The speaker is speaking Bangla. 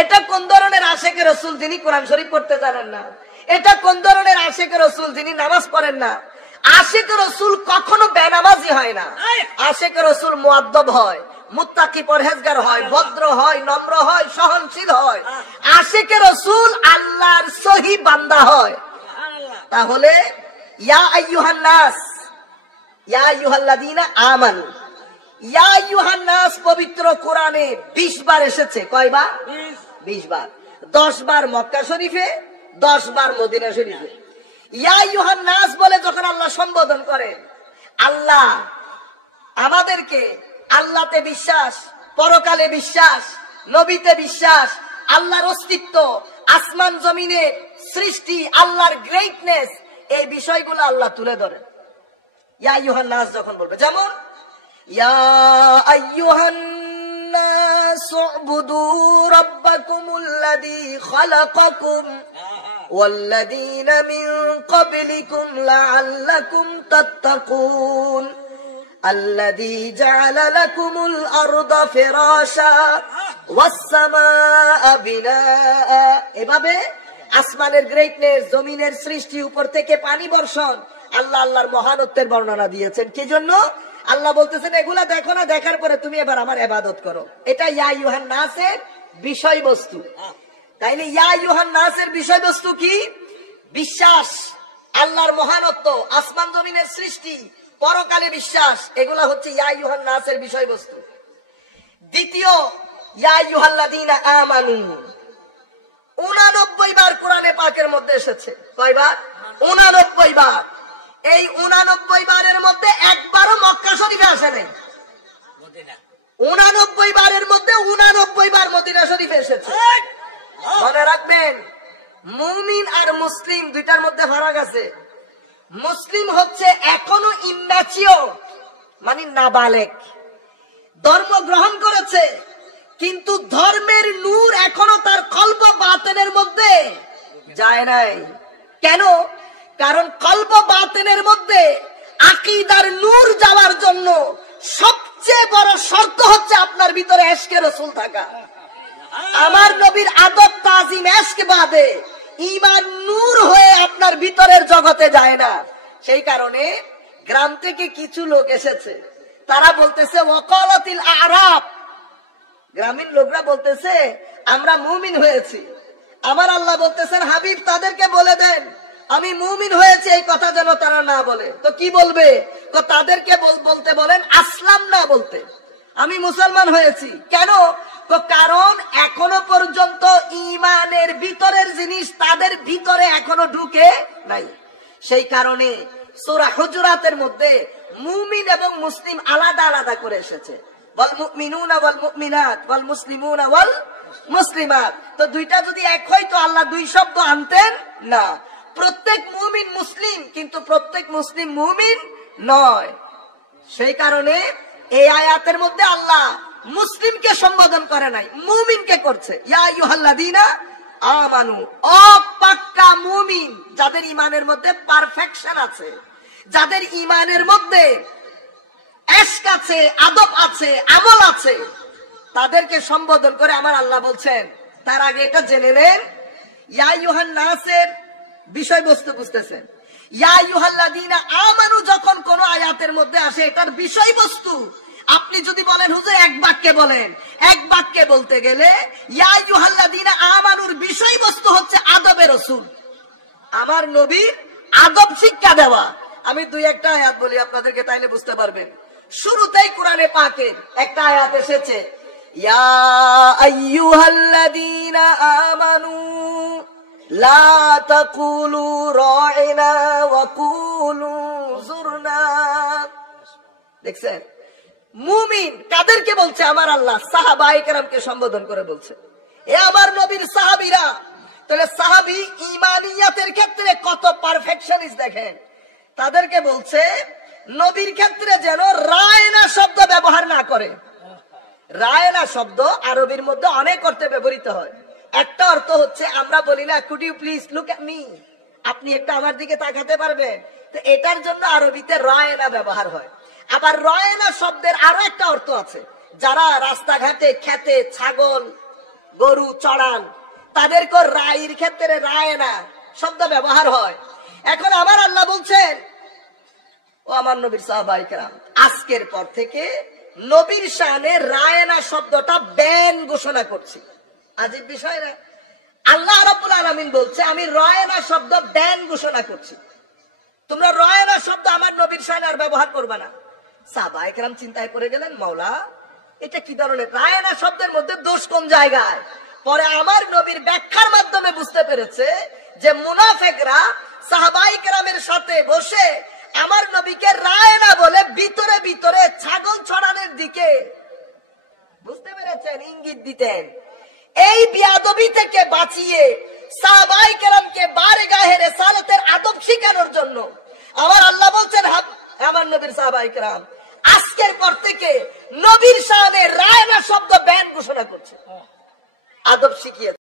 এটা কোন ধরনের আশেকে রসুল যিনি কোরআন শরীফ পড়তে জানেন না? এটা কোন ধরনের আশেকে রসুল যিনি নামাজ পড়েন না? আশেকে রসুল কখনো বেনামাজি হয় না। আশেকে রসুল মুআদ্দব হয়, মুত্তাকি পরহেজগার হয়, ভদ্র হয়, নম্র হয়, সহনশীল হয়। আশেকে রসুল আল্লাহর সহি বান্দা হয়। তাহলে ইয়া আইয়ুহান নাস, ইয়া আইয়ুহাল্লাযীনা আমানু, ইয়া আইয়ুহান নাস পবিত্র কোরআনে 20 বার এসেছে। কয়বার? 20 বার। 10 বার মক্কা শরীফে, 10 বার মদিনা শরীফে। ইয়া আইয়ুহান নাস বলে যখন আল্লাহ সম্বোধন করেন, আল্লাহ আমাদেরকে আল্লাহতে বিশ্বাস, পরকালে বিশ্বাস, নবীতে বিশ্বাস, আল্লাহর অস্তিত্ব, আসমান জমিনের সৃষ্টি, আল্লাহর গ্রেটনেস, এই বিষয়গুলো আল্লাহ তুলে ধরেন ইয়া আইয়ুহান নাস যখন বলবে। যেমন ইয়া আইয়ুহান নাস উবুদু রাব্বাকুমুল্লাযী খালাকাকুম ওয়াল্লাযীনা মিন ক্বাবলিকুম লাআল্লাকুম তাত্তাকুন আল্লাযী জাআলা লাকুমুল আরদা ফিরাশা ওয়াস সামাআ বিনাআ। এভাবে আসমানের গ্রেটনেস, জমিনের সৃষ্টি, উপর থেকে পানি বর্ষণ, আল্লাহ আল্লাহর মহানত্বের বর্ণনা দিয়েছেন। কি জন্য? আল্লাহ বলতেছেন এগুলা দেখো না, দেখার পরে তুমি এবার আমার ইবাদত করো। এটা ইয়া আইয়ুহান নাসের বিষয়বস্তু। তাইলে ইয়া আইয়ুহান নাসের বিষয়বস্তু কি? বিশ্বাস, আল্লাহর মহানত্ব, আসমান জমিনের সৃষ্টি, পরকালে বিশ্বাস, এগুলা হচ্ছে ইয়া আইয়ুহান নাসের বিষয়বস্তু। দ্বিতীয় ইয়া আইয়ুহাল্লাযীনা আমানু 89 বার কোরআনে পাকের মধ্যে এসেছে। কয়বার? 89 বার। এই 89 বারের মধ্যে একবারও মক্কা শরীফে আসে নাই। 89 বারের মধ্যে 89 বার মদিনা শরীফে এসেছে। মনে রাখবেন, মুমিন আর মুসলিম দুইটার মধ্যে ফারাক আছে। মুসলিম হচ্ছে এখনো ইম্যাচিওর, মানে নাবালেগ, ধর্ম গ্রহণ করেছে কিন্তু ধর্মের নূর এখনো তার কল্প বাতেনের মধ্যে যায় নাই। কেন? কারণ কল্প বাতেনের মধ্যে আকীদার নূর যাওয়ার জন্য সবচেয়ে বড় শর্ত হচ্ছে আপনার ভিতরে ইশকে রাসূল থাকা। আমার নবীর আদব তাজিম ইশক বাদে ঈমান নূর হয়ে আপনার ভিতরের জগতে যায় না। সেই কারণে গ্রাম থেকে কিছু লোক এসেছে, তারা বলতেছে ওয়াকালাতিল আরাব, গ্রামীণ লোকরা বলতেছে আমরা মুমিন হয়েছি। আমার আল্লাহ বলতেছেন হাবিব তাদেরকে বলে দেন আমি মুমিন হয়েছি, এই কথা যেন তারা না বলে। তো কি বলবে? তো তাদেরকে বলতে বলেন আসলাম না, বলতে আমি মুসলমান হয়েছি। কেন? তো কারণ এখনো পর্যন্ত ঈমানের ভিতরের জিনিস তাদের ভিতরে এখনো ঢুকে নাই। সেই কারণে সূরা হুজুরাতের মধ্যে মুমিন এবং মুসলিম আলাদা আলাদা করে এসেছে। ওয়াল মুমিনুনা ওয়াল মুমিনাত ওয়াল মুসলিমুনা ওয়াল মুসলিমাত। তো দুইটা যদি এক হয় তো আল্লাহ দুই শব্দ আনতেন না। প্রত্যেক মুমিন মুসলিম, কিন্তু প্রত্যেক মুসলিম মুমিন নয়। সেই কারণে এই আয়াতের মধ্যে আল্লাহ মুসলিমকে সম্বোধন করে নাই, মুমিনকে করছে। ইয়া আইয়ুহাল্লাযীনা আমানু, পাক্কা মুমিন, যাদের ঈমানের মধ্যে পারফেকশন আছে, যাদের ঈমানের মধ্যে ইশক আছে, আদব আছে, আমল আছে, তাদেরকে সম্বোধন করে আমার আল্লাহ বলছেন। তার আগে এটা জেনে নেন, ইয়া আইয়ুহান নাসের বিষয়বস্তু বুঝতেছেন। ইয়া আইয়ুহাল্লাযীনা আমানু যখন কোন আয়াতের মধ্যে আসে, এটার বিষয়বস্তু আপনি যদি বলেন হুজুর এক বাক্যে বলেন, এক বাক্যে বলতে গেলে ইয়া আইয়ুহাল্লাযীনা আমানুর বিষয়বস্তু হচ্ছে আদবে রাসূল, আমার নবীর আদব শিক্ষা দেওয়া। আমি দুই একটা আয়াত বলি আপনাদেরকে, তাইলে বুঝতে পারবেন। শুরুতেই কোরআনে পাকে একটা আয়াত এসেছে, ইয়া আইয়ুহাল্লাযীনা আমানু লা তাকুলু রাইনা ওয়া কুলু যুরনা। দেখছেন, মুমিন কাদেরকে বলছে? আমার আল্লাহ সাহাবায়ে কেরামকে সম্বোধন করে বলছে, এ আমার নবীর সাহাবীরা। তাহলে সাহাবী ঈমানিয়াতের ক্ষেত্রে কত পারফেকশনিস্ট দেখেন। তাদেরকে বলছে নবীর ক্ষেত্রে যেন রায়না শব্দ ব্যবহার না করে। রায়না শব্দ আরবির মধ্যে অনেক অর্থে ব্যবহৃত হয়। একটা অর্থ হচ্ছে আমরা বলি না could you please look at me, আপনি একটা আমার দিকে তাকাতে পারবেন? তো এটার জন্য আরবিতে রায়না ব্যবহার হয়। আবার রায়না শব্দের আরো একটা অর্থ আছে, যারা রাস্তাঘাটে খেতে ছাগল গরু চড়ান, তাদেরকে রায়ের ক্ষেত্রে রায়না শব্দ ব্যবহার হয়। এখন আমার আল্লাহ বলছেন, ও আমার নবীর সাহাবায়ে কেরাম, আজকের পর থেকে নবীর শানে রায়না শব্দটা ব্যান ঘোষণা করছি। আজীব বিষয় না? আল্লাহ রাব্বুল আলামিন বলছে আমি রায়না শব্দ ব্যান ঘোষণা করছি, তোমরা রায়না শব্দ আমার নবীর শানে আর ব্যবহার করবে না। সাহাবায়ে কেরাম চিন্তায় পড়ে গেলেন, মাওলা এটা কি ধরনের রায়না শব্দের মধ্যে দোষ কোন জায়গায়? পরে আমার নবীর ব্যাখ্যার মাধ্যমে বুঝতে পেরেছে যে মুনাফিকরা সাহাবায়ে কেরামের সাথে বসে আমার নবীকে রায়না বলে ভিতরে ভিতরে ছাগল ছড়ানোর দিকে বুঝতে পেরেছেন, ইঙ্গিত দিতেন। এই বিয়াদবি থেকে বাঁচিয়ে সাহাবায়ে কেরামকে বারগাহে রিসালাতের আদব শিখানোর জন্য আমার আল্লাহ বলছেন, আমার নবীর সাহাবায়ে কেরাম আজকের পর থেকে নবীর শানে রায়না শব্দ ব্যান ঘোষণা করছে, আদব শিখিয়ে।